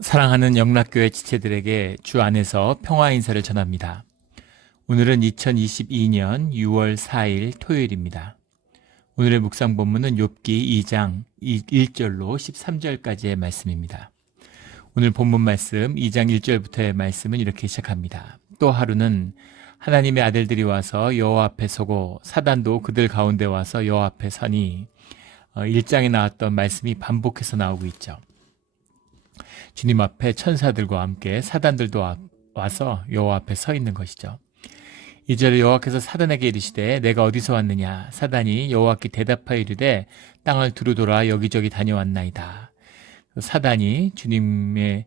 사랑하는 영락교회 지체들에게 주 안에서 평화 인사를 전합니다. 오늘은 2022년 6월 4일 토요일입니다. 오늘의 묵상 본문은 욥기 2장 1절로 13절까지의 말씀입니다. 오늘 본문 말씀 2장 1절부터의 말씀은 이렇게 시작합니다. 또 하루는 하나님의 아들들이 와서 여호와 앞에 서고 사단도 그들 가운데 와서 여호와 앞에 서니 1장에 나왔던 말씀이 반복해서 나오고 있죠. 주님 앞에 천사들과 함께 사단들도 와서 여호와 앞에 서 있는 것이죠. 2절에 여호와께서 사단에게 이르시되 내가 어디서 왔느냐? 사단이 여호와께 대답하여 이르되 땅을 두루 돌아 여기저기 다녀왔나이다. 사단이 주님의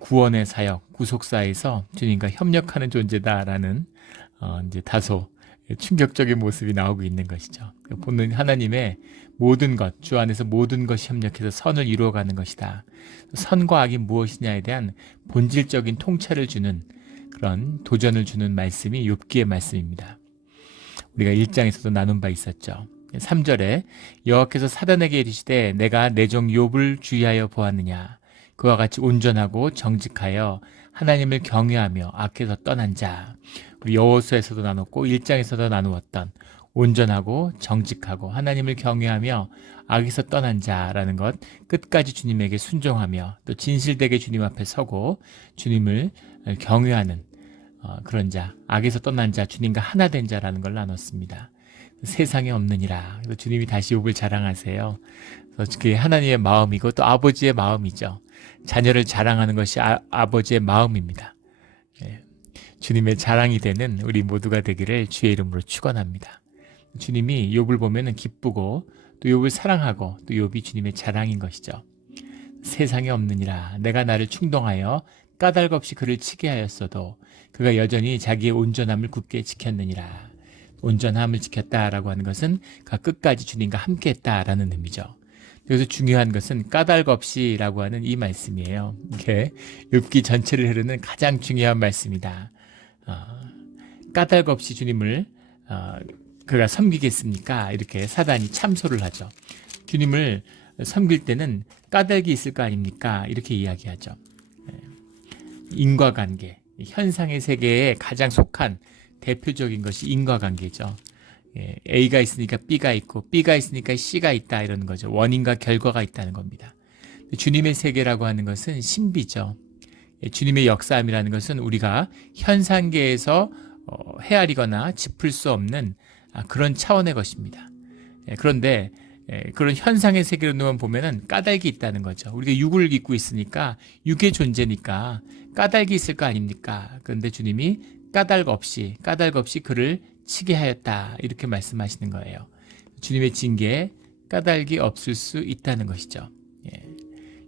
구원의 사역, 구속사에서 주님과 협력하는 존재다라는 이제 다소 충격적인 모습이 나오고 있는 것이죠. 보는 하나님의 모든 것, 주 안에서 모든 것이 협력해서 선을 이루어가는 것이다. 선과 악이 무엇이냐에 대한 본질적인 통찰을 주는 그런 도전을 주는 말씀이 욥기의 말씀입니다. 우리가 1장에서도 나눈 바 있었죠. 3절에 여호와께서 사단에게 이르시되 내가 내 종 욥을 주의하여 보았느냐? 그와 같이 온전하고 정직하여 하나님을 경외하며 악에서 떠난 자. 우리 여호수아에서도 나눴고 1장에서도 나누었던 온전하고 정직하고 하나님을 경외하며 악에서 떠난 자라는 것, 끝까지 주님에게 순종하며 또 진실되게 주님 앞에 서고 주님을 경외하는 그런 자, 악에서 떠난 자, 주님과 하나 된 자라는 걸 나눴습니다. 세상에 없느니라. 그래서 주님이 다시 욥을 자랑하세요. 그래서 그게 하나님의 마음이고 또 아버지의 마음이죠. 자녀를 자랑하는 것이 아버지의 마음입니다. 주님의 자랑이 되는 우리 모두가 되기를 주의 이름으로 축원합니다. 주님이 욥을 보면은 기쁘고 또 욥을 사랑하고 또 욥이 주님의 자랑인 것이죠. 세상에 없느니라. 내가 나를 충동하여 까닭 없이 그를 치게 하였어도 그가 여전히 자기의 온전함을 굳게 지켰느니라. 온전함을 지켰다라고 하는 것은 그가 끝까지 주님과 함께했다라는 의미죠. 여기서 중요한 것은 까닭 없이라고 하는 이 말씀이에요. 이게 욥기 전체를 흐르는 가장 중요한 말씀이다. 까닭 없이 주님을 그가 섬기겠습니까? 이렇게 사단이 참소를 하죠. 주님을 섬길 때는 까닭이 있을 거 아닙니까? 이렇게 이야기하죠. 인과관계, 현상의 세계에 가장 속한 대표적인 것이 인과관계죠. A가 있으니까 B가 있고 B가 있으니까 C가 있다 이런 거죠. 원인과 결과가 있다는 겁니다. 주님의 세계라고 하는 것은 신비죠. 주님의 역사함이라는 것은 우리가 현상계에서 헤아리거나 짚을 수 없는 그런 차원의 것입니다. 그런데 그런 현상의 세계로만 보면은 까닭이 있다는 거죠. 우리가 육을 입고 있으니까 육의 존재니까 까닭이 있을 거 아닙니까? 그런데 주님이 까닭 없이 그를 치게 하였다 이렇게 말씀하시는 거예요. 주님의 징계에 까닭이 없을 수 있다는 것이죠.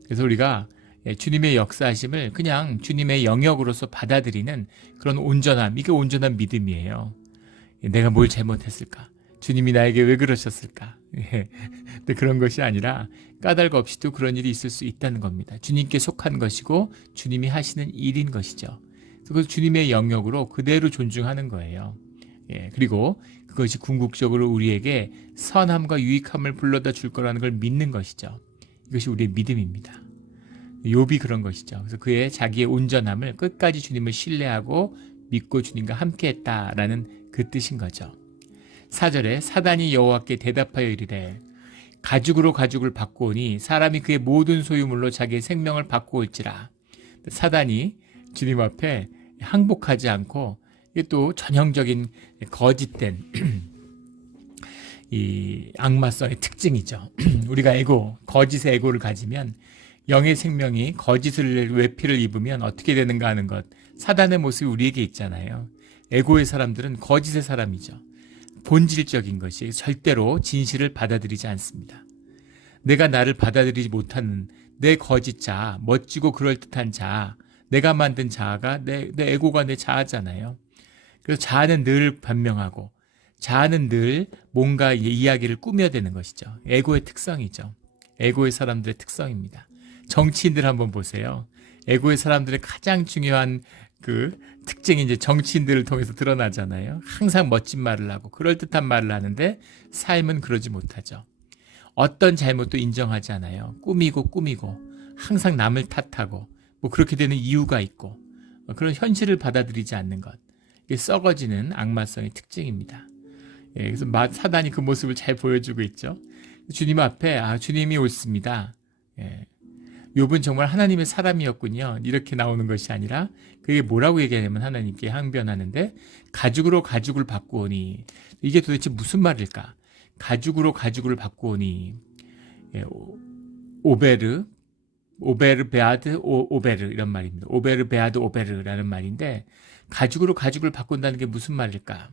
그래서 우리가 주님의 역사하심을 그냥 주님의 영역으로서 받아들이는 그런 온전함, 이게 온전한 믿음이에요. 내가 뭘 잘못했을까? 주님이 나에게 왜 그러셨을까? 근데 그런 것이 아니라 까닭 없이도 그런 일이 있을 수 있다는 겁니다. 주님께 속한 것이고 주님이 하시는 일인 것이죠. 그래서 주님의 영역으로 그대로 존중하는 거예요. 그리고 그것이 궁극적으로 우리에게 선함과 유익함을 불러다 줄 거라는 걸 믿는 것이죠. 이것이 우리의 믿음입니다. 욥이 그런 것이죠. 그래서 그의 자기의 온전함을 끝까지 주님을 신뢰하고 믿고 주님과 함께했다라는 그 뜻인 거죠. 4절에 사단이 여호와께 대답하여 이르되 가죽으로 가죽을 받고 오니 사람이 그의 모든 소유물로 자기의 생명을 받고 올지라. 사단이 주님 앞에 항복하지 않고 이게 또 전형적인 거짓된 이 악마성의 특징이죠. 우리가 거짓의 에고를 가지면 영의 생명이 거짓을 외피를 입으면 어떻게 되는가 하는 것, 사단의 모습이 우리에게 있잖아요. 에고의 사람들은 거짓의 사람이죠. 본질적인 것이 절대로 진실을 받아들이지 않습니다. 내가 나를 받아들이지 못하는 내 거짓 자아, 멋지고 그럴듯한 자아, 내가 만든 자아가 내 에고가 내 자아잖아요. 그래서 자아는 늘 변명하고 자아는 늘 뭔가 이야기를 꾸며대는 것이죠. 에고의 특성이죠. 에고의 사람들의 특성입니다. 정치인들 한번 보세요. 에고의 사람들의 가장 중요한 그 특징이 이제 정치인들을 통해서 드러나잖아요. 항상 멋진 말을 하고 그럴듯한 말을 하는데 삶은 그러지 못하죠. 어떤 잘못도 인정하지 않아요. 꾸미고 항상 남을 탓하고 뭐 그렇게 되는 이유가 있고 그런 현실을 받아들이지 않는 것. 이게 썩어지는 악마성의 특징입니다. 그래서 사단이 그 모습을 잘 보여주고 있죠. 주님 앞에 주님이 옳습니다. 욥은 정말 하나님의 사람이었군요. 이렇게 나오는 것이 아니라 그게 뭐라고 얘기하냐면 하나님께 항변하는데 가죽으로 가죽을 바꾸오니 이게 도대체 무슨 말일까? 가죽으로 가죽을 바꾸오니 오베르 베아드 오베르 이런 말입니다. 오베르 베아드 오베르라는 말인데 가죽으로 가죽을 바꾼다는 게 무슨 말일까?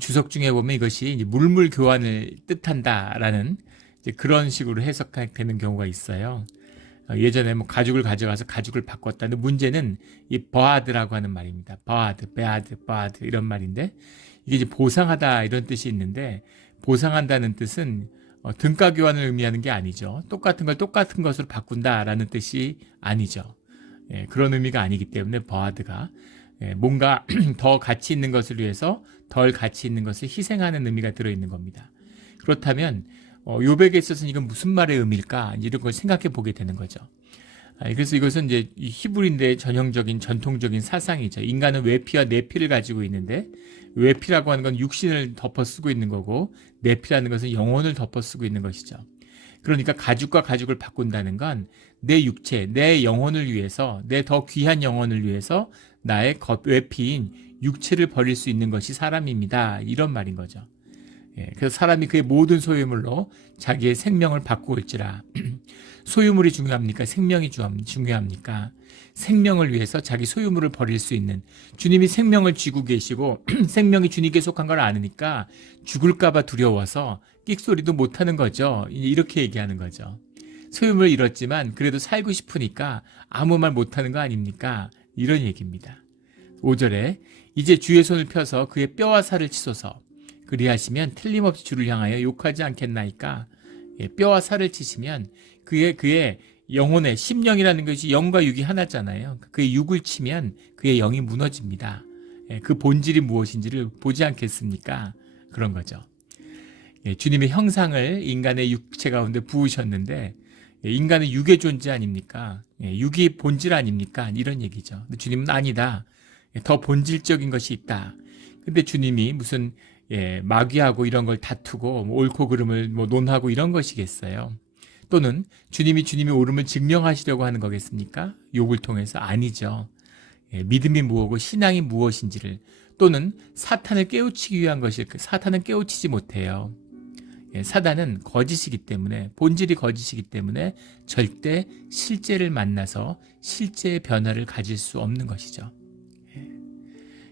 주석 중에 보면 이것이 이제 물물 교환을 뜻한다라는 이제 그런 식으로 해석되는 경우가 있어요. 예전에 뭐 가죽을 가져가서 가죽을 바꿨다는 문제는 이 버하드라고 하는 말입니다. 버하드, 베아드, 버하드 이런 말인데 이게 이제 보상하다 이런 뜻이 있는데 보상한다는 뜻은 등가 교환을 의미하는 게 아니죠. 똑같은 걸 똑같은 것으로 바꾼다라는 뜻이 아니죠. 그런 의미가 아니기 때문에 버하드가 뭔가 더 가치 있는 것을 위해서 덜 가치 있는 것을 희생하는 의미가 들어있는 겁니다. 그렇다면 욥에게 있어서는 이건 무슨 말의 의미일까? 이런 걸 생각해 보게 되는 거죠. 그래서 이것은 이제 히브리인의 전형적인 전통적인 사상이죠. 인간은 외피와 내피를 가지고 있는데 외피라고 하는 건 육신을 덮어 쓰고 있는 거고 내피라는 것은 영혼을 덮어 쓰고 있는 것이죠. 그러니까 가죽과 가죽을 바꾼다는 건 내 육체, 내 영혼을 위해서, 내 더 귀한 영혼을 위해서 나의 외피인 육체를 버릴 수 있는 것이 사람입니다. 이런 말인 거죠. 그래서 사람이 그의 모든 소유물로 자기의 생명을 바꾸올지라. 소유물이 중요합니까? 생명이 중요합니까? 생명을 위해서 자기 소유물을 버릴 수 있는 주님이 생명을 쥐고 계시고 생명이 주님께 속한 걸 아니까 죽을까 봐 두려워서 끽소리도 못하는 거죠. 이렇게 얘기하는 거죠. 소유물을 잃었지만 그래도 살고 싶으니까 아무 말 못하는 거 아닙니까? 이런 얘기입니다. 5절에 이제 주의 손을 펴서 그의 뼈와 살을 치소서 그리하시면 틀림없이 주를 향하여 욕하지 않겠나이까. 뼈와 살을 치시면 그의 영혼의 심령이라는 것이 영과 육이 하나잖아요. 그의 육을 치면 그의 영이 무너집니다. 그 본질이 무엇인지를 보지 않겠습니까? 그런 거죠. 주님의 형상을 인간의 육체 가운데 부으셨는데 인간은 육의 존재 아닙니까? 육이 본질 아닙니까? 이런 얘기죠. 근데 주님은 아니다. 더 본질적인 것이 있다. 근데 주님이 무슨 마귀하고 이런 걸 다투고 옳고 그름을 논하고 이런 것이겠어요? 또는 주님이 주님의 옳음을 증명하시려고 하는 거겠습니까? 욥을 통해서 아니죠. 믿음이 무엇이고 신앙이 무엇인지를 또는 사탄을 깨우치기 위한 것일까? 사탄은 깨우치지 못해요. 사단은 거짓이기 때문에 본질이 거짓이기 때문에 절대 실제를 만나서 실제의 변화를 가질 수 없는 것이죠.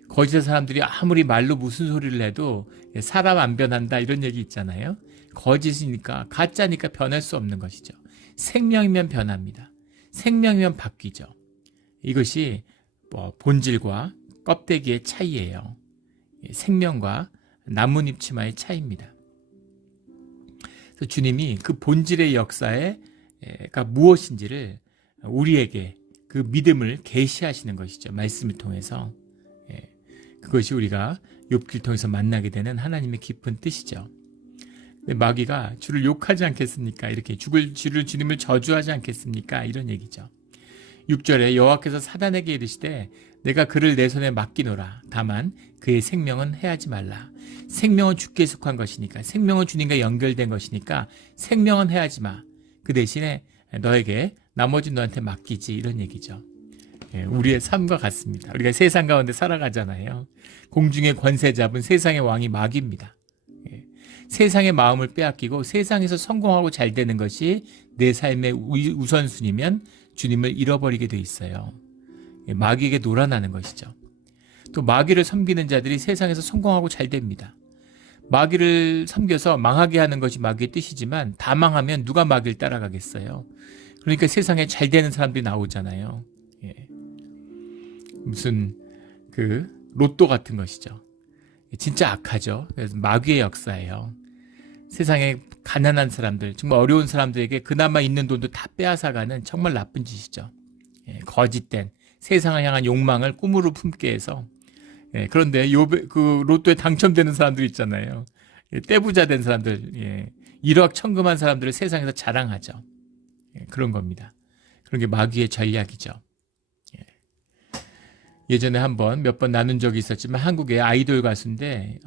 거짓의 사람들이 아무리 말로 무슨 소리를 해도 사람 안 변한다 이런 얘기 있잖아요. 거짓이니까 가짜니까 변할 수 없는 것이죠. 생명이면 변합니다. 생명이면 바뀌죠. 이것이 본질과 껍데기의 차이예요. 생명과 나뭇잎 치마의 차이입니다. 그래서 주님이 그 본질의 역사가 무엇인지를 우리에게 그 믿음을 계시하시는 것이죠. 말씀을 통해서. 그것이 우리가 욥기를 통해서 만나게 되는 하나님의 깊은 뜻이죠. 마귀가 주를 욕하지 않겠습니까? 이렇게 주님을 저주하지 않겠습니까? 이런 얘기죠. 6절에 여호와께서 사단에게 이르시되 내가 그를 내 손에 맡기노라. 다만 그의 생명은 해하지 말라. 생명은 주께 속한 것이니까 생명은 주님과 연결된 것이니까 생명은 해하지 마. 그 대신에 너에게 나머지 너한테 맡기지 이런 얘기죠. 우리의 삶과 같습니다. 우리가 세상 가운데 살아가잖아요. 공중의 권세 잡은 세상의 왕이 마귀입니다. 세상의 마음을 빼앗기고 세상에서 성공하고 잘 되는 것이 내 삶의 우선순위면 주님을 잃어버리게 돼 있어요. 마귀에게 놀아나는 것이죠. 또 마귀를 섬기는 자들이 세상에서 성공하고 잘 됩니다. 마귀를 섬겨서 망하게 하는 것이 마귀의 뜻이지만 다 망하면 누가 마귀를 따라가겠어요. 그러니까 세상에 잘 되는 사람들이 나오잖아요. 무슨 로또 같은 것이죠. 진짜 악하죠. 그래서 마귀의 역사예요. 세상에 가난한 사람들, 정말 어려운 사람들에게 그나마 있는 돈도 다 빼앗아가는 정말 나쁜 짓이죠. 거짓된 세상을 향한 욕망을 꿈으로 품게 해서. 그런데 로또에 당첨되는 사람들 있잖아요. 떼부자 된 사람들, 1억 천금한 사람들을 세상에서 자랑하죠. 그런 겁니다. 그런 게 마귀의 전략이죠. 예전에 몇 번 나눈 적이 있었지만 한국의 아이돌 가수인데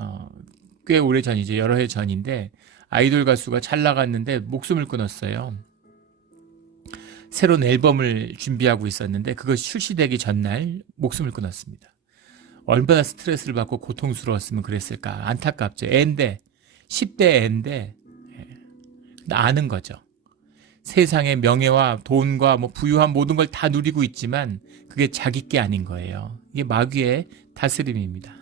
꽤 오래 전이죠. 여러 해 전인데 아이돌 가수가 잘 나갔는데 목숨을 끊었어요. 새로운 앨범을 준비하고 있었는데 그것이 출시되기 전날 목숨을 끊었습니다. 얼마나 스트레스를 받고 고통스러웠으면 그랬을까. 안타깝죠. 애인데 10대 애인데 아는 거죠. 세상의 명예와 돈과 부유한 모든 걸 다 누리고 있지만 그게 자기 게 아닌 거예요. 이게 마귀의 다스림입니다.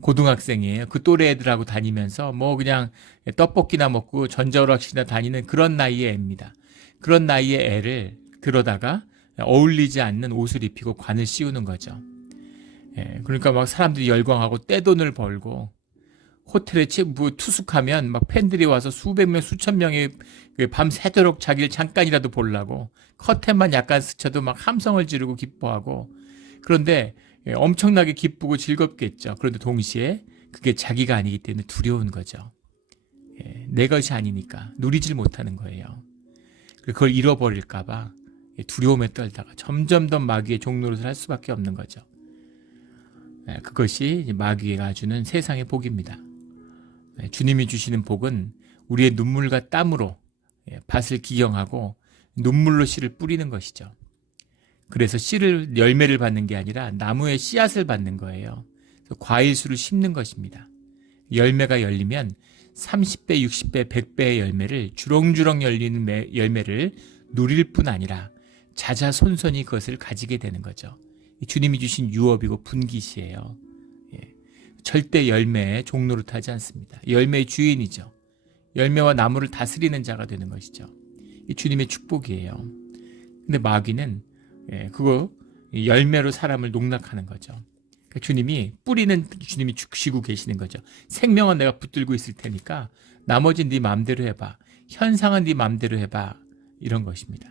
고등학생이에요. 그 또래 애들하고 다니면서 그냥 떡볶이나 먹고 전자오락실이나 다니는 그런 나이의 애입니다. 그런 나이의 애를 들어다가 어울리지 않는 옷을 입히고 관을 씌우는 거죠. 그러니까 막 사람들이 열광하고 떼돈을 벌고 호텔에 투숙하면 막 팬들이 와서 수백 명, 수천 명이 밤새도록 자기를 잠깐이라도 보려고 커튼만 약간 스쳐도 막 함성을 지르고 기뻐하고 그런데 엄청나게 기쁘고 즐겁겠죠. 그런데 동시에 그게 자기가 아니기 때문에 두려운 거죠. 내 것이 아니니까 누리질 못하는 거예요. 그걸 잃어버릴까 봐 두려움에 떨다가 점점 더 마귀의 종노릇을 할 수밖에 없는 거죠. 그것이 마귀가 주는 세상의 복입니다. 주님이 주시는 복은 우리의 눈물과 땀으로 밭을 기경하고 눈물로 씨를 뿌리는 것이죠. 그래서 열매를 받는 게 아니라 나무의 씨앗을 받는 거예요. 과일수를 심는 것입니다. 열매가 열리면 30배, 60배, 100배의 열매를 주렁주렁 열리는 열매를 누릴 뿐 아니라 자자손손이 그것을 가지게 되는 거죠. 주님이 주신 유업이고 분깃이에요. 절대 열매에 종노릇하지 않습니다. 열매의 주인이죠. 열매와 나무를 다스리는 자가 되는 것이죠. 이 주님의 축복이에요. 근데 마귀는 그거 열매로 사람을 농락하는 거죠. 그러니까 주님이 뿌리는 주님이 주시고 계시는 거죠. 생명은 내가 붙들고 있을 테니까 나머지는 네 마음대로 해봐. 현상은 네 마음대로 해봐. 이런 것입니다.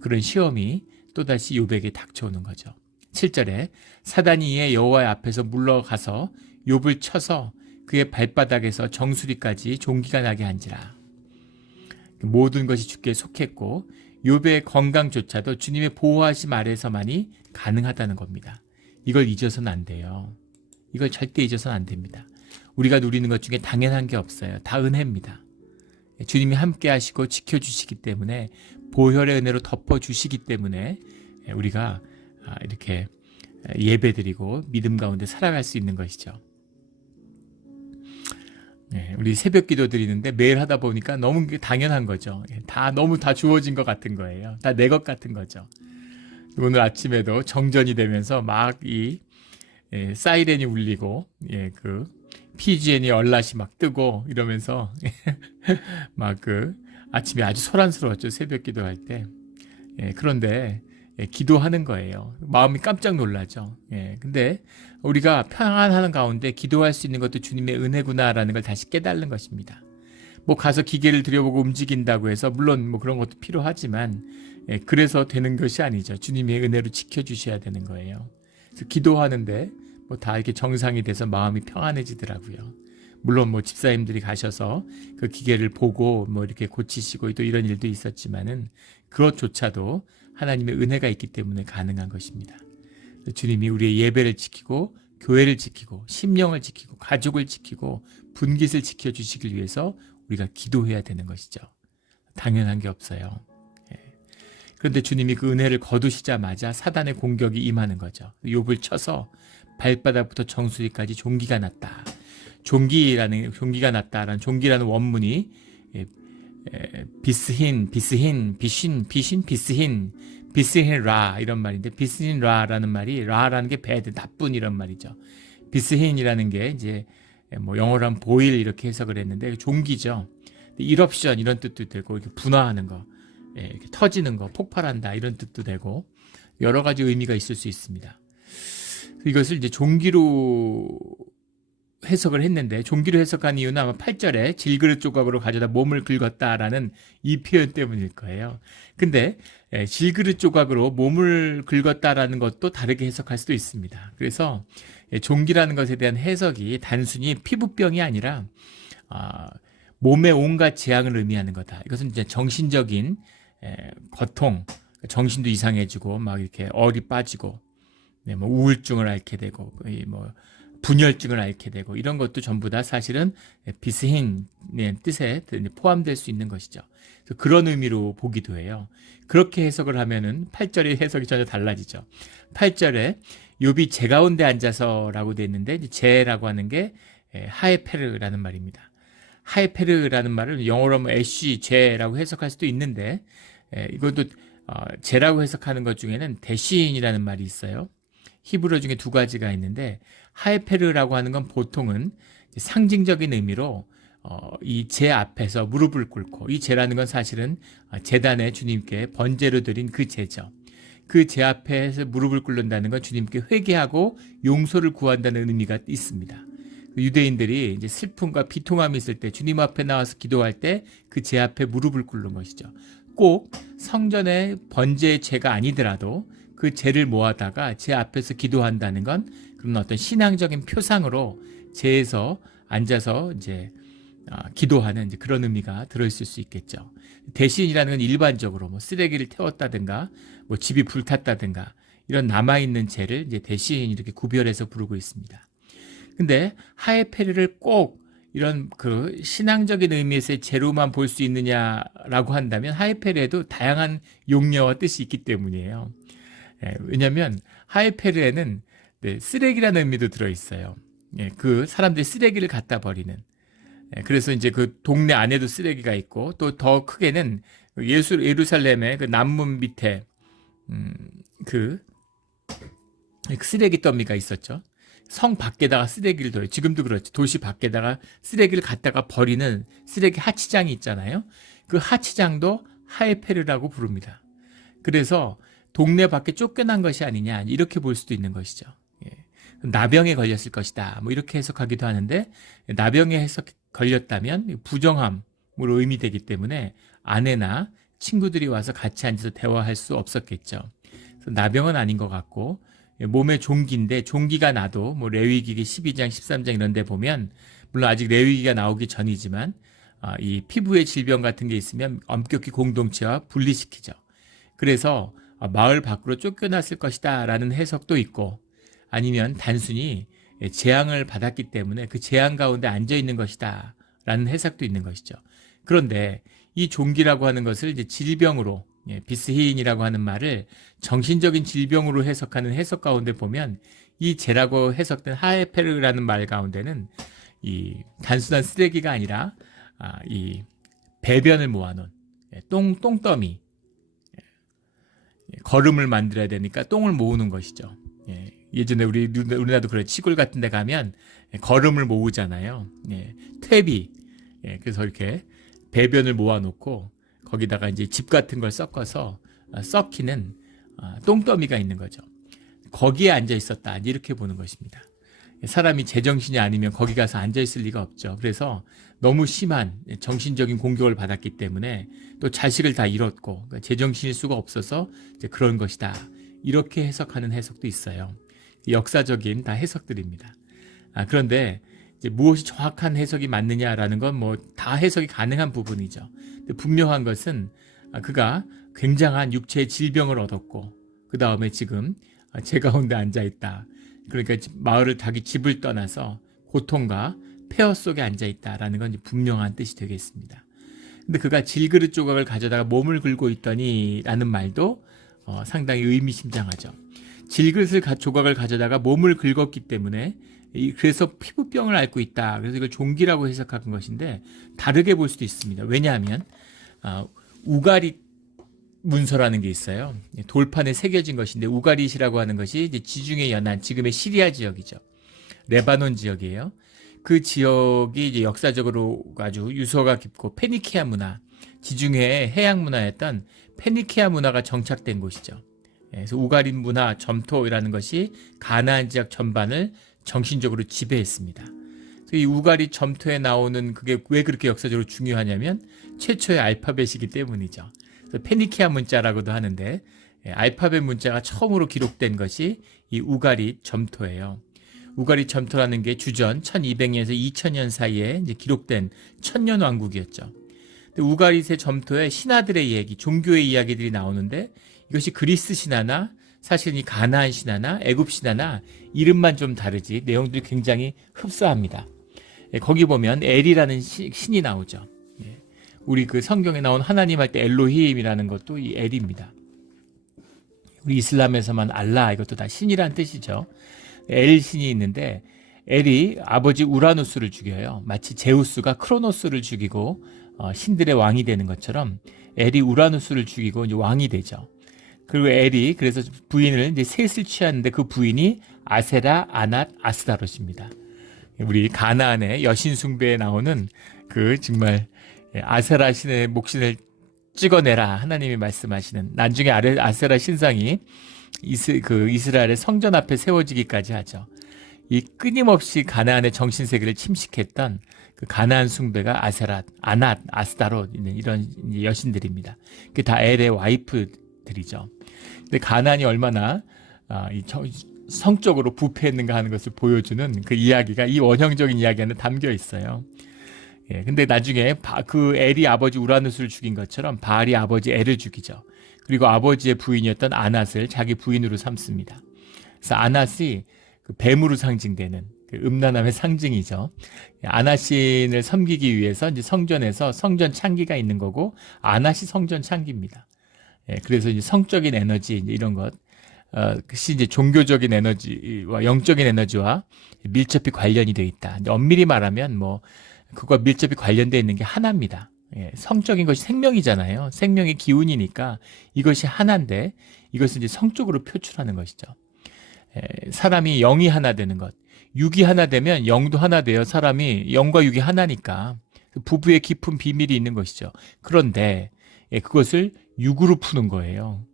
그런 시험이 또다시 욥에게 닥쳐오는 거죠. 7절에 사단이 이에 여호와의 앞에서 물러가서 욥을 쳐서 그의 발바닥에서 정수리까지 종기가 나게 한지라. 모든 것이 주께 속했고 욥의 건강조차도 주님의 보호하심 아래서만이 가능하다는 겁니다. 이걸 잊어서는 안 돼요. 이걸 절대 잊어서는 안 됩니다. 우리가 누리는 것 중에 당연한 게 없어요. 다 은혜입니다. 주님이 함께 하시고 지켜주시기 때문에 보혈의 은혜로 덮어주시기 때문에 우리가 이렇게 예배드리고 믿음 가운데 살아갈 수 있는 것이죠. 우리 새벽 기도 드리는데 매일 하다 보니까 너무 당연한 거죠. 너무 다 주어진 것 같은 거예요. 다 내 것 같은 거죠. 오늘 아침에도 정전이 되면서 막 사이렌이 울리고 그 PGN이 얼라시 막 뜨고 이러면서 막 아침에 아주 소란스러웠죠. 새벽 기도할 때. 그런데 기도하는 거예요. 마음이 깜짝 놀라죠. 근데 우리가 평안하는 가운데 기도할 수 있는 것도 주님의 은혜구나라는 걸 다시 깨달는 것입니다. 가서 기계를 들여보고 움직인다고 해서 물론 그런 것도 필요하지만 그래서 되는 것이 아니죠. 주님의 은혜로 지켜주셔야 되는 거예요. 그래서 기도하는데 다 이렇게 정상이 돼서 마음이 평안해지더라고요. 물론 집사님들이 가셔서 그 기계를 보고 이렇게 고치시고 또 이런 일도 있었지만은 그것조차도 하나님의 은혜가 있기 때문에 가능한 것입니다. 주님이 우리의 예배를 지키고 교회를 지키고 심령을 지키고 가족을 지키고 분깃을 지켜주시길 위해서 우리가 기도해야 되는 것이죠. 당연한 게 없어요. 그런데 주님이 그 은혜를 거두시자마자 사단의 공격이 임하는 거죠. 욥을 쳐서 발바닥부터 정수리까지 종기가 났다. 종기가 났다라는 종기라는 원문이 비스힌 라 이런 말인데 비스힌 라라는 말이 라라는 게 배드 나쁜 이런 말이죠. 비스힌이라는 게 이제 영어로 하면 보일 이렇게 해석을 했는데 종기죠. 일옵션 이런 뜻도 되고 이렇게 분화하는 거, 이렇게 터지는 거, 폭발한다 이런 뜻도 되고 여러 가지 의미가 있을 수 있습니다. 이것을 이제 종기로 해석을 했는데 종기로 해석한 이유는 아마 8절에 질그릇 조각으로 가져다 몸을 긁었다라는 이 표현 때문일 거예요. 근데 질그릇 조각으로 몸을 긁었다라는 것도 다르게 해석할 수도 있습니다. 그래서 종기라는 것에 대한 해석이 단순히 피부병이 아니라 몸의 온갖 재앙을 의미하는 거다. 이것은 이제 정신적인 고통, 정신도 이상해지고 막 이렇게 얼이 빠지고 뭐 우울증을 앓게 되고 뭐 분열증을 앓게 되고 이런 것도 전부 다 사실은 비스힌의 뜻에 포함될 수 있는 것이죠. 그래서 그런 의미로 보기도 해요. 그렇게 해석을 하면은 8절의 해석이 전혀 달라지죠. 8절에 욥이 재 가운데 앉아서라고 되어 있는데 재라고 하는 게 하에페르라는 말입니다. 하에페르라는 말을 영어로 하면 애쉬, 죄라고 해석할 수도 있는데 이것도 죄라고 해석하는 것 중에는 대신이라는 말이 있어요. 히브리어 중에 두 가지가 있는데 하에페르라고 하는 건 보통은 상징적인 의미로 이 제 앞에서 무릎을 꿇고, 이 제라는 건 사실은 제단에 주님께 번제로 드린 그 제죠. 그 제 앞에서 무릎을 꿇는다는 건 주님께 회개하고 용서를 구한다는 의미가 있습니다. 유대인들이 이제 슬픔과 비통함이 있을 때 주님 앞에 나와서 기도할 때 그 제 앞에 무릎을 꿇는 것이죠. 꼭 성전의 번제의 죄가 아니더라도 그 죄를 모아다가 제 앞에서 기도한다는 건 그런 어떤 신앙적인 표상으로 제에서 앉아서 이제 기도하는 이제 그런 의미가 들어있을 수 있겠죠. 대신이라는 건 일반적으로 뭐 쓰레기를 태웠다든가 뭐 집이 불탔다든가 이런 남아있는 죄를 이제 대신 이렇게 구별해서 부르고 있습니다. 근데 하에페르를 꼭 이런 그 신앙적인 의미에서의 죄로만 볼 수 있느냐라고 한다면 하에페르에도 다양한 용례와 뜻이 있기 때문이에요. 왜냐하면 하에페르에는 쓰레기라는 의미도 들어있어요. 그 사람들이 쓰레기를 갖다 버리는. 그래서 이제 그 동네 안에도 쓰레기가 있고 또 더 크게는 예루살렘의 그 남문 밑에 그 쓰레기 더미가 있었죠. 성 밖에다가 쓰레기를 둬요. 지금도 그렇죠. 도시 밖에다가 쓰레기를 갖다가 버리는 쓰레기 하치장이 있잖아요. 그 하치장도 하에페르라고 부릅니다. 그래서 동네 밖에 쫓겨난 것이 아니냐 이렇게 볼 수도 있는 것이죠. 나병에 걸렸을 것이다. 뭐 이렇게 해석하기도 하는데 나병에 걸렸다면 부정함으로 의미되기 때문에 아내나 친구들이 와서 같이 앉아서 대화할 수 없었겠죠. 그래서 나병은 아닌 것 같고 몸에 종기인데 종기가 나도 뭐 레위기 12장 13장 이런 데 보면 물론 아직 레위기가 나오기 전이지만 이 피부의 질병 같은 게 있으면 엄격히 공동체와 분리시키죠. 그래서 마을 밖으로 쫓겨났을 것이다 라는 해석도 있고 아니면 단순히 재앙을 받았기 때문에 그 재앙 가운데 앉아 있는 것이다 라는 해석도 있는 것이죠. 그런데 이 종기라고 하는 것을 이제 질병으로 비스히인이라고 하는 말을 정신적인 질병으로 해석하는 해석 가운데 보면 이 재라고 해석된 하에페르라는 말 가운데는 이 단순한 쓰레기가 아니라 이 배변을 모아놓은 똥더미, 거름을 만들어야 되니까 똥을 모으는 것이죠. 예전에 우리나라도 그래 시골 같은 데 가면 거름을 모으잖아요. 퇴비. 그래서 이렇게 배변을 모아놓고 거기다가 이제 집 같은 걸 섞어서 썩히는 똥더미가 있는 거죠. 거기에 앉아 있었다. 이렇게 보는 것입니다. 사람이 제정신이 아니면 거기 가서 앉아 있을 리가 없죠. 그래서 너무 심한 정신적인 공격을 받았기 때문에 또 자식을 다 잃었고 제정신일 수가 없어서 이제 그런 것이다. 이렇게 해석하는 해석도 있어요. 역사적인 다 해석들입니다. 그런데 이제 무엇이 정확한 해석이 맞느냐라는 건 뭐 다 해석이 가능한 부분이죠. 근데 분명한 것은 그가 굉장한 육체의 질병을 얻었고 그 다음에 지금 제 가운데 앉아 있다. 그러니까 마을을 자기 집을 떠나서 고통과 폐허 속에 앉아 있다라는 건 분명한 뜻이 되겠습니다. 근데 그가 질그릇 조각을 가져다가 몸을 긁고 있더니라는 말도 상당히 의미심장하죠. 질그릇을 조각을 가져다가 몸을 긁었기 때문에 그래서 피부병을 앓고 있다. 그래서 이걸 종기라고 해석한 것인데 다르게 볼 수도 있습니다. 왜냐하면 우가릿 문서라는 게 있어요. 돌판에 새겨진 것인데 우가릿이라고 하는 것이 이제 지중해 연안 지금의 시리아 지역이죠. 레바논 지역이에요. 그 지역이 이제 역사적으로 아주 유서가 깊고 페니키아 문화, 지중해의 해양 문화였던 페니키아 문화가 정착된 곳이죠. 그래서 우가릿 문화, 점토라는 것이 가나안 지역 전반을 정신적으로 지배했습니다. 그래서 이 우가릿 점토에 나오는 그게 왜 그렇게 역사적으로 중요하냐면 최초의 알파벳이기 때문이죠. 그래서 페니키아 문자라고도 하는데 알파벳 문자가 처음으로 기록된 것이 이 우가릿 점토예요. 우가릿 점토라는 게 주전 1200년에서 2000년 사이에 이제 기록된 천년 왕국이었죠. 근데 우가릿의 점토에 신하들의 얘기, 종교의 이야기들이 나오는데 이것이 그리스 신화나 사실 이 가나안 신화나 애굽 신화나 이름만 좀 다르지 내용들이 굉장히 흡사합니다. 거기 보면 엘이라는 신이 나오죠. 우리 그 성경에 나온 하나님 할 때 엘로힘이라는 것도 이 엘입니다. 우리 이슬람에서만 알라 이것도 다 신이란 뜻이죠. 엘 신이 있는데 엘이 아버지 우라누스를 죽여요. 마치 제우스가 크로노스를 죽이고 신들의 왕이 되는 것처럼 엘이 우라누스를 죽이고 이제 왕이 되죠. 그리고 엘이 그래서 부인을 이제 셋을 취하는데 그 부인이 아세라, 아낫, 아스다롯입니다. 우리 가나안의 여신 숭배에 나오는 그 정말 아세라 신의 목신을 찍어내라 하나님이 말씀하시는 나중에 아세라 신상이 이스라엘의 성전 앞에 세워지기까지 하죠. 이 끊임없이 가나안의 정신세계를 침식했던 그 가나안 숭배가 아세라, 아낫, 아스다롯 이런 여신들입니다. 그게 다 엘의 와이프들이죠. 근데 가나안이 얼마나 성적으로 부패했는가 하는 것을 보여주는 그 이야기가 이 원형적인 이야기 안에 담겨 있어요. 근데 나중에 그 엘이 아버지 우라누스를 죽인 것처럼 바알이 아버지 엘을 죽이죠. 그리고 아버지의 부인이었던 아낫을 자기 부인으로 삼습니다. 그래서 아낫이 그 뱀으로 상징되는 그 음란함의 상징이죠. 아낫신을 섬기기 위해서 이제 성전에서 성전 창기가 있는 거고 아낫이 성전 창기입니다. 그래서 이제 성적인 에너지 이제 이런 것, 그것이 이제 종교적인 에너지와 영적인 에너지와 밀접히 관련이 되어 있다. 엄밀히 말하면 뭐 그것과 밀접히 관련되어 있는 게 하나입니다. 성적인 것이 생명이잖아요. 생명의 기운이니까 이것이 하나인데 이것을 이제 성적으로 표출하는 것이죠. 사람이 영이 하나 되는 것, 육이 하나 되면 영도 하나 돼요. 사람이 영과 육이 하나니까 부부의 깊은 비밀이 있는 것이죠. 그런데 그것을 육으로 푸는 거예요.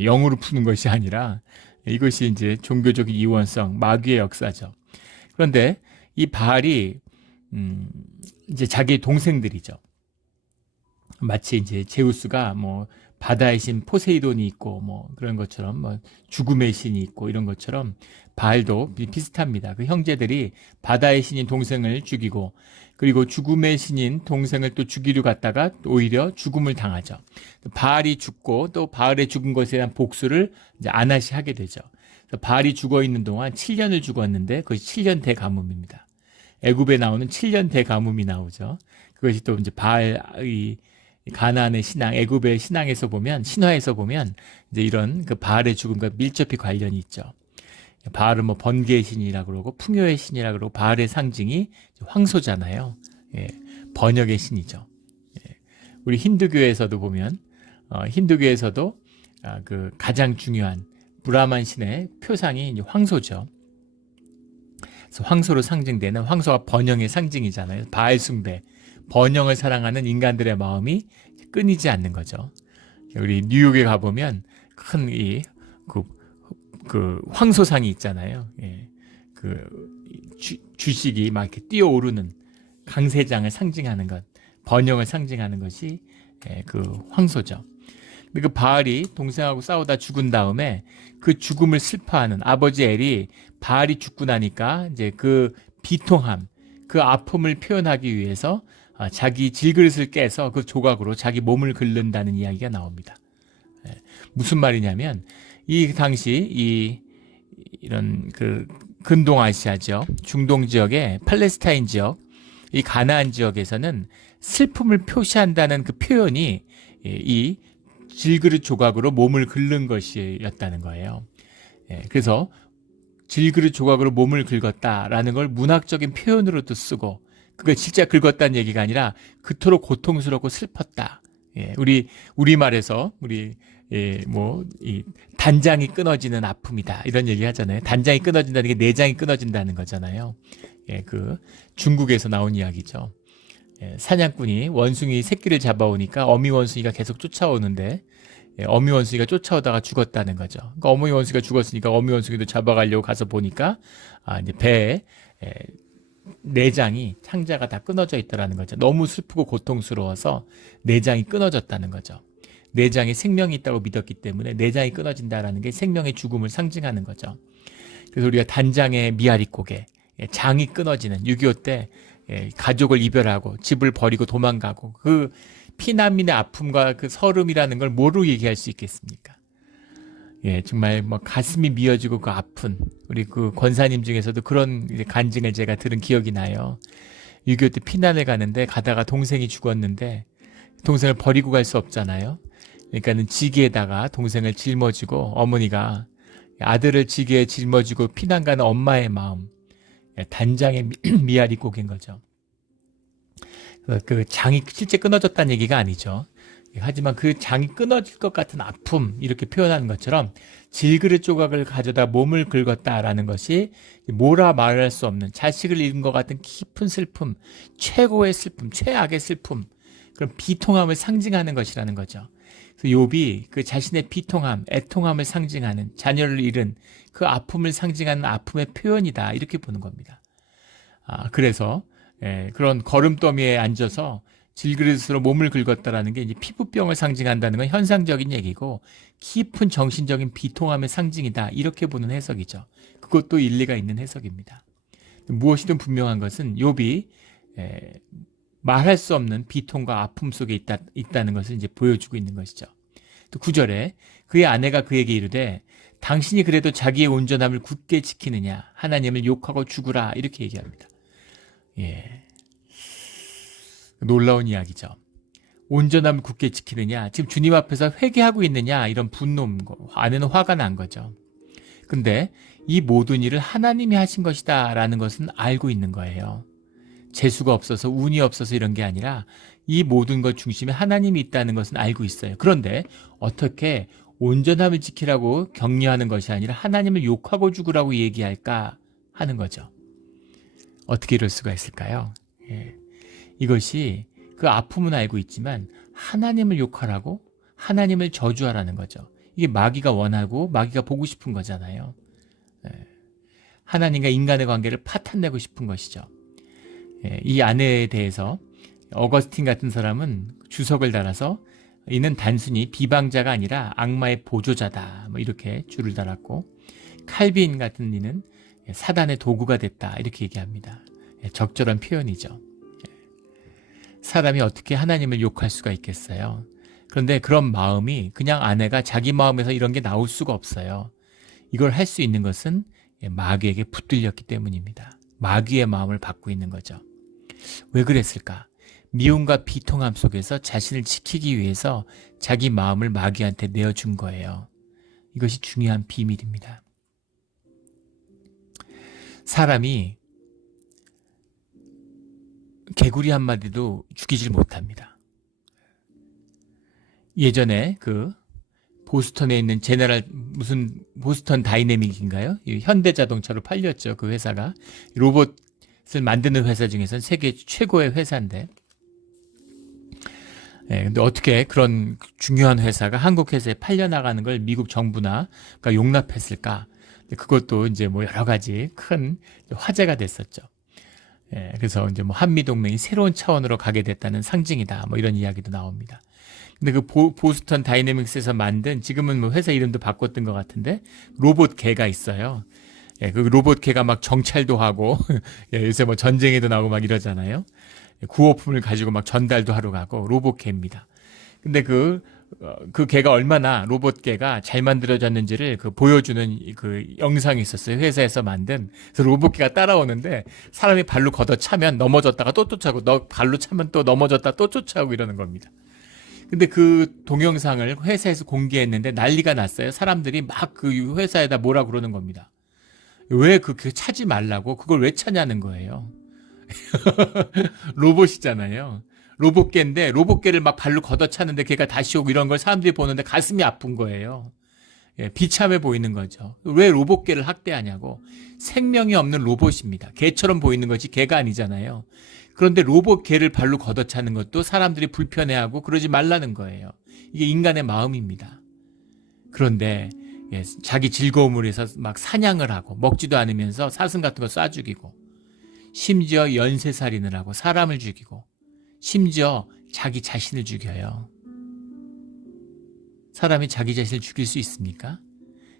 영으로 푸는 것이 아니라 이것이 이제 종교적인 이원성, 마귀의 역사죠. 그런데 이 바알이 이제 자기 동생들이죠. 마치 이제 제우스가 뭐 바다의 신 포세이돈이 있고 뭐 그런 것처럼 뭐 죽음의 신이 있고 이런 것처럼 바알도 비슷합니다. 그 형제들이 바다의 신인 동생을 죽이고 그리고 죽음의 신인 동생을 또 죽이려 갔다가 오히려 죽음을 당하죠. 바알이 죽고 또 바알의 죽은 것에 대한 복수를 이제 아낫이 하게 되죠. 그래서 바알이 죽어 있는 동안 7년을 죽었는데 그것이 7년 대가뭄입니다. 애굽에 나오는 7년 대가뭄이 나오죠. 그것이 또 이제 바알의 가나안의 신앙, 애굽의 신앙에서 보면 신화에서 보면 이제 이런 그 바알의 죽음과 밀접히 관련이 있죠. 바알은 뭐 번개의 신이라 그러고 풍요의 신이라 그러고 바알의 상징이 황소잖아요. 번역의 신이죠. 우리 힌두교에서도 보면 힌두교에서도 그 가장 중요한 브라만 신의 표상이 이제 황소죠. 그래서 황소로 상징되는 황소가 번영의 상징이잖아요. 바알 숭배. 번영을 사랑하는 인간들의 마음이 끊이지 않는 거죠. 우리 뉴욕에 가보면 큰 그 황소상이 있잖아요. 그 주식이 막 이렇게 뛰어오르는 강세장을 상징하는 것, 번영을 상징하는 것이 그 황소죠. 근데 그 바알이 동생하고 싸우다 죽은 다음에 그 죽음을 슬퍼하는 아버지 엘이 바알이 죽고 나니까 이제 그 비통함, 그 아픔을 표현하기 위해서 자기 질그릇을 깨서 그 조각으로 자기 몸을 긁는다는 이야기가 나옵니다. 무슨 말이냐면 이 당시 이런 그 근동아시아죠, 중동 지역의 팔레스타인 지역, 이 가나안 지역에서는 슬픔을 표시한다는 그 표현이 이 질그릇 조각으로 몸을 긁는 것이었다는 거예요. 그래서 질그릇 조각으로 몸을 긁었다라는 걸 문학적인 표현으로도 쓰고 그걸 진짜 긁었다는 얘기가 아니라 그토록 고통스럽고 슬펐다. 우리말에서 이 단장이 끊어지는 아픔이다. 이런 얘기 하잖아요. 단장이 끊어진다는 게 내장이 끊어진다는 거잖아요. 그 중국에서 나온 이야기죠. 사냥꾼이 원숭이 새끼를 잡아오니까 어미 원숭이가 계속 쫓아오는데 어미 원숭이가 쫓아오다가 죽었다는 거죠. 그러니까 어미 원숭이가 죽었으니까 어미 원숭이도 잡아가려고 가서 보니까 이제 배에 내장이 창자가 다 끊어져 있더라는 거죠. 너무 슬프고 고통스러워서 내장이 끊어졌다는 거죠. 내장에 생명이 있다고 믿었기 때문에 내장이 끊어진다라는 게 생명의 죽음을 상징하는 거죠. 그래서 우리가 단장의 미아리고개, 장이 끊어지는 6.25 때 가족을 이별하고 집을 버리고 도망가고 그 피난민의 아픔과 그 서름이라는 걸 뭐로 얘기할 수 있겠습니까? 예, 정말 뭐 가슴이 미어지고 그 아픈 우리 그 권사님 중에서도 그런 이제 간증을 제가 들은 기억이 나요. 6.25 때 피난을 가는데 가다가 동생이 죽었는데 동생을 버리고 갈 수 없잖아요. 그러니까는 지게에다가 동생을 짊어지고 어머니가 아들을 지게에 짊어지고 피난 가는 엄마의 마음, 단장의 미아리 곡인 거죠. 그 장이 실제 끊어졌다는 얘기가 아니죠. 하지만 그 장이 끊어질 것 같은 아픔 이렇게 표현하는 것처럼 질그릇 조각을 가져다 몸을 긁었다라는 것이 뭐라 말할 수 없는 자식을 잃은 것 같은 깊은 슬픔, 최고의 슬픔, 최악의 슬픔, 그런 비통함을 상징하는 것이라는 거죠. 그래서 욥이 그 자신의 비통함, 애통함을 상징하는 자녀를 잃은 그 아픔을 상징하는 아픔의 표현이다 이렇게 보는 겁니다. 그래서 그런 걸음더미에 앉아서 질그릇으로 몸을 긁었다라는 게 이제 피부병을 상징한다는 건 현상적인 얘기고 깊은 정신적인 비통함의 상징이다 이렇게 보는 해석이죠. 그것도 일리가 있는 해석입니다. 무엇이든 분명한 것은 욥이 말할 수 없는 비통과 아픔 속에 있다는 것을 이제 보여주고 있는 것이죠. 또 9절에 그의 아내가 그에게 이르되 당신이 그래도 자기의 온전함을 굳게 지키느냐 하나님을 욕하고 죽으라 이렇게 얘기합니다. 예, 놀라운 이야기죠. 온전함을 굳게 지키느냐, 지금 주님 앞에서 회개하고 있느냐 이런 분노고 아내는 화가 난 거죠. 근데 이 모든 일을 하나님이 하신 것이다 라는 것은 알고 있는 거예요. 재수가 없어서 운이 없어서 이런 게 아니라 이 모든 것 중심에 하나님이 있다는 것은 알고 있어요. 그런데 어떻게 온전함을 지키라고 격려하는 것이 아니라 하나님을 욕하고 죽으라고 얘기할까 하는 거죠. 어떻게 이럴 수가 있을까요? 예. 이것이 그 아픔은 알고 있지만 하나님을 욕하라고 하나님을 저주하라는 거죠. 이게 마귀가 원하고 마귀가 보고 싶은 거잖아요. 예. 하나님과 인간의 관계를 파탄내고 싶은 것이죠. 예. 이 아내에 대해서 어거스틴 같은 사람은 주석을 달아서 이는 단순히 비방자가 아니라 악마의 보조자다 뭐 이렇게 줄을 달았고 칼빈 같은 이는 사단의 도구가 됐다 이렇게 얘기합니다. 예. 적절한 표현이죠. 사람이 어떻게 하나님을 욕할 수가 있겠어요? 그런데 그런 마음이 그냥 아내가 자기 마음에서 이런 게 나올 수가 없어요. 이걸 할 수 있는 것은 마귀에게 붙들렸기 때문입니다. 마귀의 마음을 받고 있는 거죠. 왜 그랬을까? 미움과 비통함 속에서 자신을 지키기 위해서 자기 마음을 마귀한테 내어준 거예요. 이것이 중요한 비밀입니다. 사람이 개구리 한 마디도 죽이질 못합니다. 예전에 그 보스턴에 있는 제너럴 무슨 보스턴 다이내믹인가요? 현대자동차로 팔렸죠. 그 회사가 로봇을 만드는 회사 중에서는 세계 최고의 회사인데, 근데 어떻게 그런 중요한 회사가 한국 회사에 팔려나가는 걸 미국 정부나 용납했을까? 그것도 이제 뭐 여러 가지 큰 화제가 됐었죠. 그래서 이제 뭐 한미동맹이 새로운 차원으로 가게 됐다는 상징이다. 뭐 이런 이야기도 나옵니다. 근데 그 보스턴 다이내믹스에서 만든 지금은 뭐 회사 이름도 바꿨던 것 같은데 로봇 개가 있어요. 그 로봇 개가 막 정찰도 하고 요새 뭐 전쟁에도 나오고 막 이러잖아요. 구호품을 가지고 막 전달도 하러 가고 로봇 개입니다. 근데 그 개가 얼마나 로봇 개가 잘 만들어졌는지를 보여주는 그 영상이 있었어요. 회사에서 만든. 그래서 로봇 개가 따라오는데 사람이 발로 걷어차면 넘어졌다가 또 쫓아오고 발로 차면 또 넘어졌다 또 쫓아오고 이러는 겁니다. 근데 그 동영상을 회사에서 공개했는데 난리가 났어요. 사람들이 막 그 회사에다 뭐라 그러는 겁니다. 왜 차지 말라고 그걸 왜 차냐는 거예요. 로봇이잖아요. 로봇개인데 로봇개를 막 발로 걷어차는데 걔가 다시 오고 이런 걸 사람들이 보는데 가슴이 아픈 거예요. 비참해 보이는 거죠. 왜 로봇개를 학대하냐고. 생명이 없는 로봇입니다. 개처럼 보이는 것이 개가 아니잖아요. 그런데 로봇개를 발로 걷어차는 것도 사람들이 불편해하고 그러지 말라는 거예요. 이게 인간의 마음입니다. 그런데 자기 즐거움을 위해서 막 사냥을 하고 먹지도 않으면서 사슴 같은 거 쏴 죽이고 심지어 연쇄살인을 하고 사람을 죽이고 심지어 자기 자신을 죽여요. 사람이 자기 자신을 죽일 수 있습니까?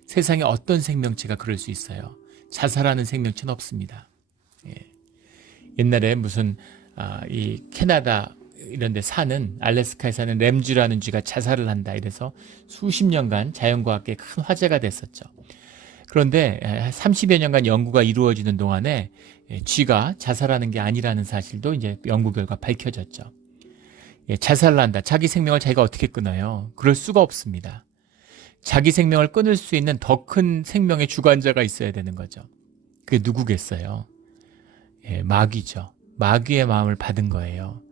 세상에 어떤 생명체가 그럴 수 있어요? 자살하는 생명체는 없습니다. 옛날에 무슨 이 캐나다 이런 데 사는, 알래스카에 사는 램쥐라는 쥐가 자살을 한다. 이래서 수십 년간 자연과학계에 큰 화제가 됐었죠. 그런데 30여 년간 연구가 이루어지는 동안에 쥐가 자살하는 게 아니라는 사실도 이제 연구 결과 밝혀졌죠. 자살을 한다. 자기 생명을 자기가 어떻게 끊어요? 그럴 수가 없습니다. 자기 생명을 끊을 수 있는 더 큰 생명의 주관자가 있어야 되는 거죠. 그게 누구겠어요? 마귀죠. 마귀의 마음을 받은 거예요.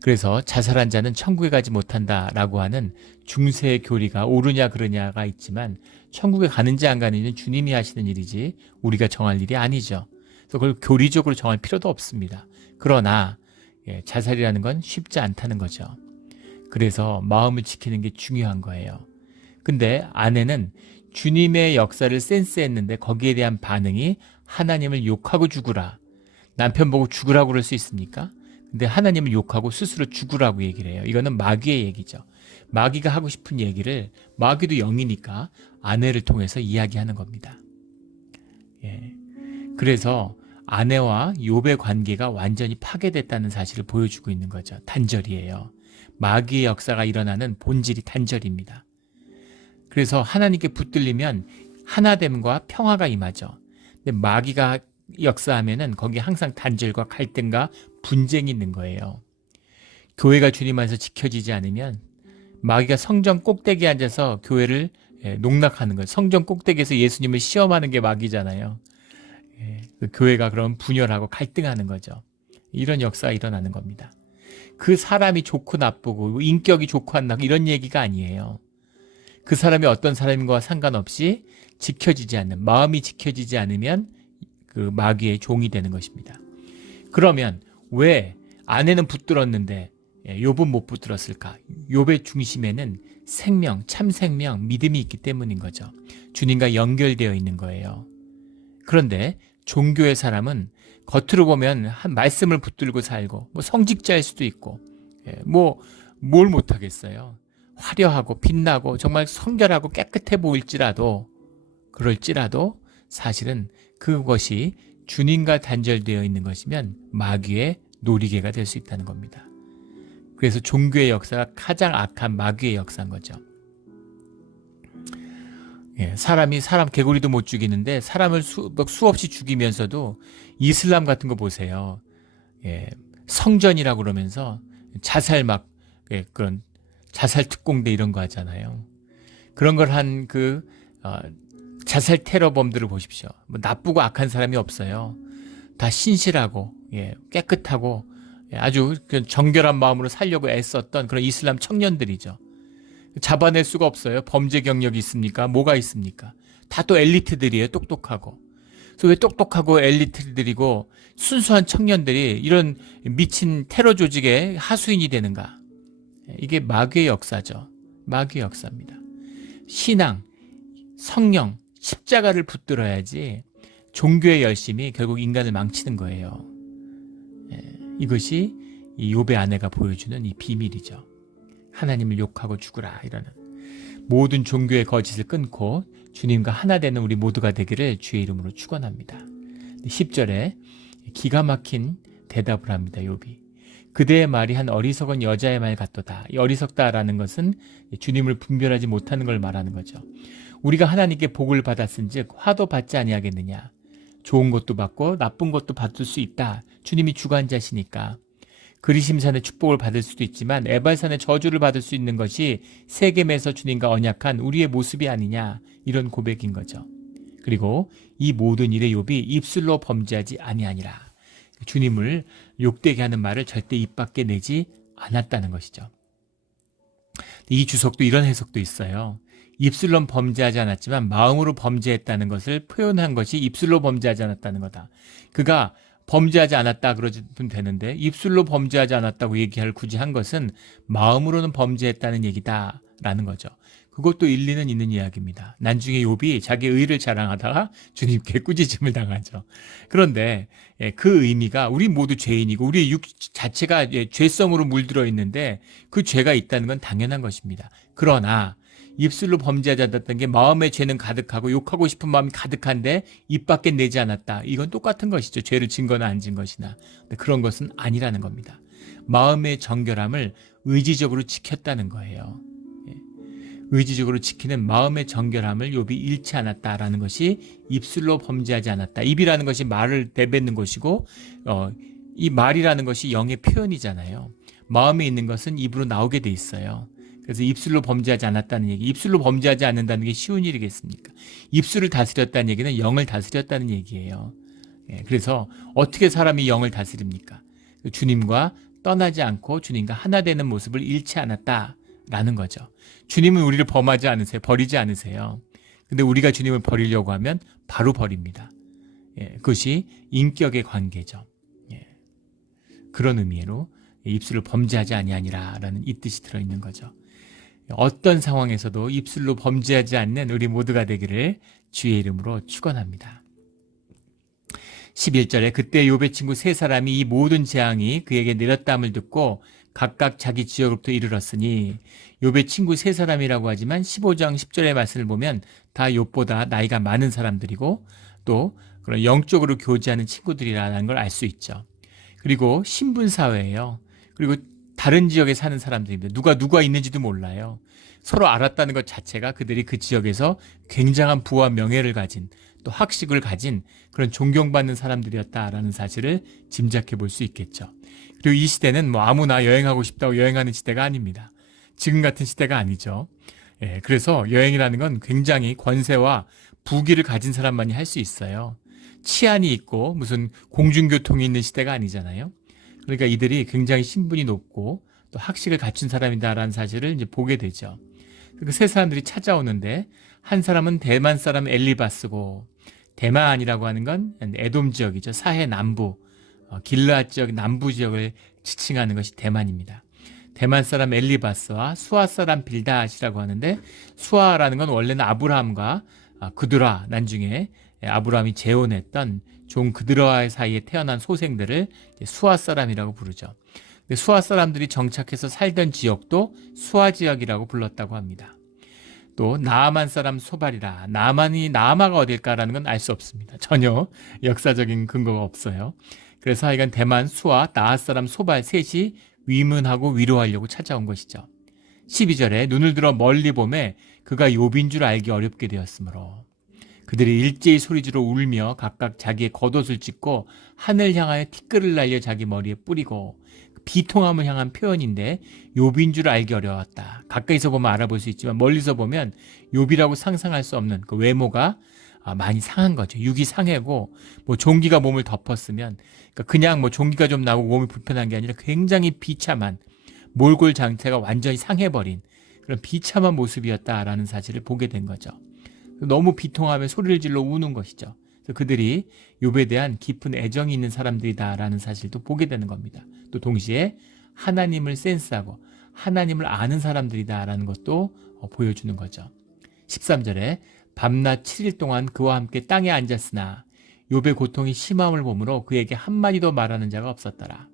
그래서 자살한 자는 천국에 가지 못한다라고 하는 중세의 교리가 옳으냐 그르냐가 있지만 천국에 가는지 안 가는지는 주님이 하시는 일이지 우리가 정할 일이 아니죠. 그래서 그걸 교리적으로 정할 필요도 없습니다. 그러나 자살이라는 건 쉽지 않다는 거죠. 그래서 마음을 지키는 게 중요한 거예요. 근데 아내는 주님의 역사를 센스했는데 거기에 대한 반응이 하나님을 욕하고 죽으라. 남편 보고 죽으라고 그럴 수 있습니까? 근데 하나님을 욕하고 스스로 죽으라고 얘기를 해요. 이거는 마귀의 얘기죠. 마귀가 하고 싶은 얘기를, 마귀도 영이니까 아내를 통해서 이야기하는 겁니다. 그래서 아내와 욥의 관계가 완전히 파괴됐다는 사실을 보여주고 있는 거죠. 단절이에요. 마귀의 역사가 일어나는 본질이 단절입니다. 그래서 하나님께 붙들리면 하나됨과 평화가 임하죠. 근데 마귀가 역사하면은 거기 항상 단절과 갈등과 분쟁이 있는 거예요. 교회가 주님 안에서 지켜지지 않으면 마귀가 성전 꼭대기에 앉아서 교회를 농락하는 거예요. 성전 꼭대기에서 예수님을 시험하는 게 마귀잖아요. 그 교회가 그럼 분열하고 갈등하는 거죠. 이런 역사가 일어나는 겁니다. 그 사람이 좋고 나쁘고 인격이 좋고 안 나쁘고 이런 얘기가 아니에요. 그 사람이 어떤 사람인가와 상관없이 지켜지지 않는, 마음이 지켜지지 않으면 그 마귀의 종이 되는 것입니다. 그러면 왜 아내는 붙들었는데 욥은 못 붙들었을까? 욥의 중심에는 생명, 참 생명, 믿음이 있기 때문인 거죠. 주님과 연결되어 있는 거예요. 그런데 종교의 사람은 겉으로 보면 한 말씀을 붙들고 살고 뭐 성직자일 수도 있고 뭘 못하겠어요. 화려하고 빛나고 정말 성결하고 깨끗해 보일지라도 그럴지라도 사실은 그것이 주님과 단절되어 있는 것이면 마귀의 놀이개가 될 수 있다는 겁니다. 그래서 종교의 역사가 가장 악한 마귀의 역사인 거죠. 사람이 사람 개구리도 못 죽이는데 사람을 수없이 죽이면서도 이슬람 같은 거 보세요. 성전이라고 그러면서 자살 그런 자살 특공대 이런 거 하잖아요. 그런 걸 한 자살 테러범들을 보십시오. 뭐 나쁘고 악한 사람이 없어요. 다 신실하고 깨끗하고 아주 정결한 마음으로 살려고 애썼던 그런 이슬람 청년들이죠. 잡아낼 수가 없어요. 범죄 경력이 있습니까? 뭐가 있습니까? 다 또 엘리트들이에요. 똑똑하고. 그래서 왜 똑똑하고 엘리트들이고 순수한 청년들이 이런 미친 테러 조직의 하수인이 되는가? 이게 마귀의 역사죠. 마귀의 역사입니다. 신앙, 성령, 십자가를 붙들어야지 종교의 열심이 결국 인간을 망치는 거예요. 이것이 이 욥의 아내가 보여주는 이 비밀이죠. 하나님을 욕하고 죽으라 이러는 모든 종교의 거짓을 끊고 주님과 하나 되는 우리 모두가 되기를 주의 이름으로 축원합니다. 10절에 기가 막힌 대답을 합니다. 욥이. 그대의 말이 한 어리석은 여자의 말 같도다. 이 어리석다라는 것은 주님을 분별하지 못하는 걸 말하는 거죠. 우리가 하나님께 복을 받았은즉 화도 받지 아니하겠느냐. 좋은 것도 받고 나쁜 것도 받을 수 있다. 주님이 주관자시니까. 그리심산의 축복을 받을 수도 있지만 에발산의 저주를 받을 수 있는 것이 세겜에서 주님과 언약한 우리의 모습이 아니냐. 이런 고백인 거죠. 그리고 이 모든 일에 욥이 입술로 범죄하지 아니하니라. 주님을 욕되게 하는 말을 절대 입 밖에 내지 않았다는 것이죠. 이 주석도 이런 해석도 있어요. 입술로 범죄하지 않았지만 마음으로 범죄했다는 것을 표현한 것이 입술로 범죄하지 않았다는 거다. 그가 범죄하지 않았다 그러면 되는데 입술로 범죄하지 않았다고 얘기할 굳이 한 것은 마음으로는 범죄했다는 얘기다라는 거죠. 그것도 일리는 있는 이야기입니다. 나중에 욥이 자기 의를 자랑하다가 주님께 꾸짖음을 당하죠. 그런데 그 의미가 우리 모두 죄인이고 우리의 육 자체가 죄성으로 물들어 있는데 그 죄가 있다는 건 당연한 것입니다. 그러나 입술로 범죄하지 않았던 게 마음의 죄는 가득하고 욕하고 싶은 마음이 가득한데 입 밖에 내지 않았다. 이건 똑같은 것이죠. 죄를 진 거나 안 진 것이나. 근데 그런 것은 아니라는 겁니다. 마음의 정결함을 의지적으로 지켰다는 거예요. 의지적으로 지키는 마음의 정결함을 욥이 잃지 않았다라는 것이 입술로 범죄하지 않았다. 입이라는 것이 말을 내뱉는 것이고 이 말이라는 것이 영의 표현이잖아요. 마음에 있는 것은 입으로 나오게 돼 있어요. 그래서 입술로 범죄하지 않았다는 얘기, 입술로 범죄하지 않는다는 게 쉬운 일이겠습니까? 입술을 다스렸다는 얘기는 영을 다스렸다는 얘기예요. 그래서 어떻게 사람이 영을 다스립니까? 주님과 떠나지 않고 주님과 하나 되는 모습을 잃지 않았다라는 거죠. 주님은 우리를 범하지 않으세요. 버리지 않으세요. 근데 우리가 주님을 버리려고 하면 바로 버립니다. 그것이 인격의 관계죠. 그런 의미로 입술을 범죄하지 아니하니라라는 이 뜻이 들어있는 거죠. 어떤 상황에서도 입술로 범죄하지 않는 우리 모두가 되기를 주의 이름으로 축원합니다. 11절에 그때 욥의 친구 세 사람이 이 모든 재앙이 그에게 내렸다함을 듣고 각각 자기 지역으로부터 이르렀으니, 욥의 친구 세 사람이라고 하지만 15장 10절의 말씀을 보면 다 욥보다 나이가 많은 사람들이고 또 그런 영적으로 교제하는 친구들이라는 걸 알 수 있죠. 그리고 신분사회예요. 그리고 다른 지역에 사는 사람들입니다. 누가 있는지도 몰라요. 서로 알았다는 것 자체가 그들이 그 지역에서 굉장한 부와 명예를 가진, 또 학식을 가진 그런 존경받는 사람들이었다라는 사실을 짐작해 볼 수 있겠죠. 그리고 이 시대는 뭐 아무나 여행하고 싶다고 여행하는 시대가 아닙니다. 지금 같은 시대가 아니죠. 그래서 여행이라는 건 굉장히 권세와 부귀를 가진 사람만이 할 수 있어요. 치안이 있고 무슨 공중교통이 있는 시대가 아니잖아요. 그러니까 이들이 굉장히 신분이 높고 또 학식을 갖춘 사람이다라는 사실을 이제 보게 되죠. 그 세 사람들이 찾아오는데 한 사람은 대만 사람 엘리바스고, 대만이라고 하는 건 에돔 지역이죠. 사해 남부, 길르앗 지역 남부 지역을 지칭하는 것이 대만입니다. 대만 사람 엘리바스와 수아 사람 빌닷이라고 하는데, 수아라는 건 원래는 아브라함과 그드라, 나중에 아브라함이 재혼했던 종 그드라의 사이에 태어난 소생들을 수아 사람이라고 부르죠. 수아 사람들이 정착해서 살던 지역도 수아 지역이라고 불렀다고 합니다. 또 나아만 사람 소발이라, 나아마가 어딜까라는 건 알 수 없습니다. 전혀 역사적인 근거가 없어요. 그래서 하여간 대만 수아 나아 사람 소발 셋이 위문하고 위로하려고 찾아온 것이죠. 12절에 눈을 들어 멀리 보매 그가 욥인 줄 알기 어렵게 되었으므로, 그들이 일제히 소리지러 울며 각각 자기의 겉옷을 찢고 하늘 향하여 티끌을 날려 자기 머리에 뿌리고, 비통함을 향한 표현인데 욥인 줄 알기 어려웠다. 가까이서 보면 알아볼 수 있지만 멀리서 보면 욥이라고 상상할 수 없는 그 외모가 많이 상한 거죠. 육이 상해고 뭐 종기가 몸을 덮었으면, 그러니까 그냥 뭐 종기가 좀 나오고 몸이 불편한 게 아니라 굉장히 비참한, 몰골 장태가 완전히 상해버린 그런 비참한 모습이었다라는 사실을 보게 된 거죠. 너무 비통하며 소리를 질러 우는 것이죠. 그래서 그들이 욥에 대한 깊은 애정이 있는 사람들이다라는 사실도 보게 되는 겁니다. 또 동시에 하나님을 센스하고 하나님을 아는 사람들이다라는 것도 보여주는 거죠. 13절에 밤낮 7일 동안 그와 함께 땅에 앉았으나 욥의 고통이 심함을 보므로 그에게 한마디도 말하는 자가 없었더라.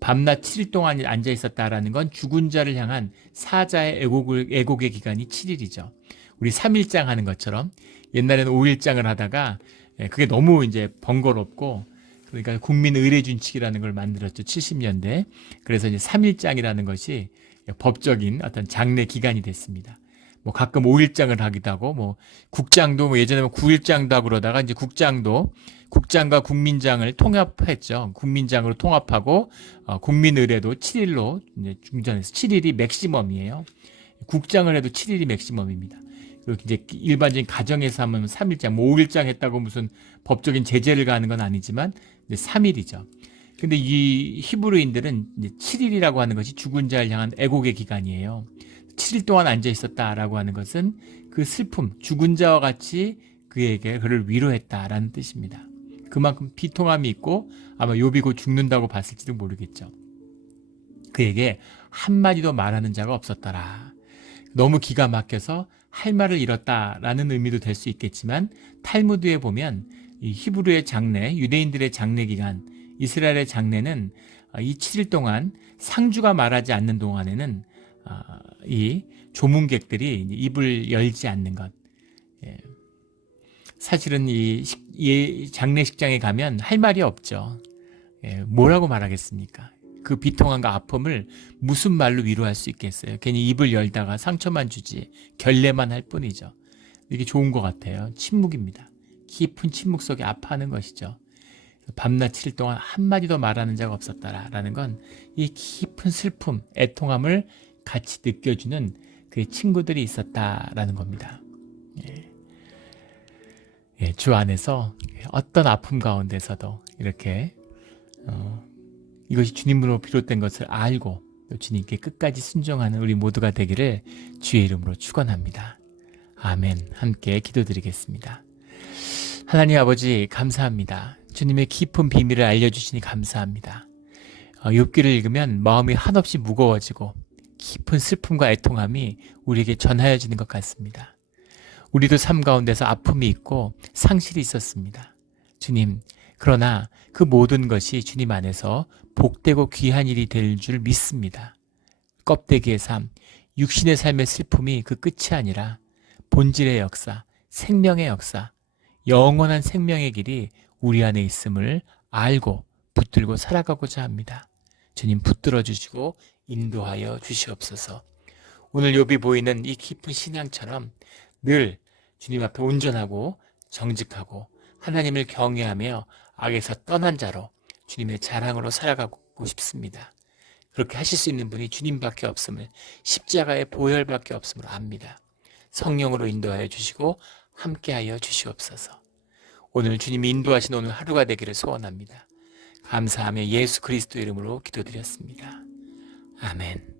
밤낮 7일 동안 앉아 있었다라는 건 죽은 자를 향한 사자의 애곡의 기간이 7일이죠. 우리 3일장 하는 것처럼 옛날에는 5일장을 하다가 그게 너무 이제 번거롭고, 그러니까 국민의례준칙이라는 걸 만들었죠. 70년대. 그래서 이제 3일장이라는 것이 법적인 어떤 장례 기간이 됐습니다. 뭐 가끔 5일장을 하기도 하고, 뭐 국장도 뭐 예전에 9일장도 하고 그러다가 이제 국장과 국민장을 통합했죠. 국민장으로 통합하고 국민의례도 7일로 이제 중전해서 7일이 맥시멈이에요. 국장을 해도 7일이 맥시멈입니다. 그리고 이제 일반적인 가정에서 하면 3일장, 뭐 5일장 했다고 무슨 법적인 제재를 가하는 건 아니지만 이제 3일이죠. 근데 이 히브리인들은 이제 7일이라고 하는 것이 죽은 자를 향한 애곡의 기간이에요. 7일 동안 앉아 있었다라고 하는 것은 그 슬픔, 죽은 자와 같이 그를 위로했다라는 뜻입니다. 그만큼 비통함이 있고 아마 욥이 곧 죽는다고 봤을지도 모르겠죠. 그에게 한마디도 말하는 자가 없었더라. 너무 기가 막혀서 할 말을 잃었다라는 의미도 될 수 있겠지만, 탈무드에 보면 이 히브리의 장례, 유대인들의 장례 기간, 이스라엘의 장례는 이 7일 동안 상주가 말하지 않는 동안에는 이 조문객들이 입을 열지 않는 것. 사실은 이 장례식장에 가면 할 말이 없죠. 뭐라고 말하겠습니까? 그 비통함과 아픔을 무슨 말로 위로할 수 있겠어요? 괜히 입을 열다가 상처만 주지 결례만 할 뿐이죠. 이게 좋은 것 같아요. 침묵입니다. 깊은 침묵 속에 아파하는 것이죠. 밤낮 7일 동안 한마디도 말하는 자가 없었다라는 건 이 깊은 슬픔, 애통함을 같이 느껴주는 그 친구들이 있었다라는 겁니다. 주 안에서 어떤 아픔 가운데서도 이렇게 이것이 주님으로 비롯된 것을 알고 또 주님께 끝까지 순종하는 우리 모두가 되기를 주의 이름으로 축원합니다. 아멘. 함께 기도드리겠습니다. 하나님 아버지 감사합니다. 주님의 깊은 비밀을 알려주시니 감사합니다. 욥기를 읽으면 마음이 한없이 무거워지고 깊은 슬픔과 애통함이 우리에게 전하여지는 것 같습니다. 우리도 삶 가운데서 아픔이 있고 상실이 있었습니다. 주님, 그러나 그 모든 것이 주님 안에서 복되고 귀한 일이 될 줄 믿습니다. 껍데기의 삶, 육신의 삶의 슬픔이 그 끝이 아니라 본질의 역사, 생명의 역사, 영원한 생명의 길이 우리 안에 있음을 알고 붙들고 살아가고자 합니다. 주님 붙들어 주시고 인도하여 주시옵소서. 오늘 욥이 보이는 이 깊은 신앙처럼 늘 주님 앞에 온전하고 정직하고 하나님을 경외하며 악에서 떠난 자로 주님의 자랑으로 살아가고 싶습니다. 그렇게 하실 수 있는 분이 주님밖에 없음을, 십자가의 보혈밖에 없음을 압니다. 성령으로 인도하여 주시고 함께하여 주시옵소서. 오늘 주님이 인도하신 오늘 하루가 되기를 소원합니다. 감사하며 예수 그리스도 이름으로 기도드렸습니다. 아멘.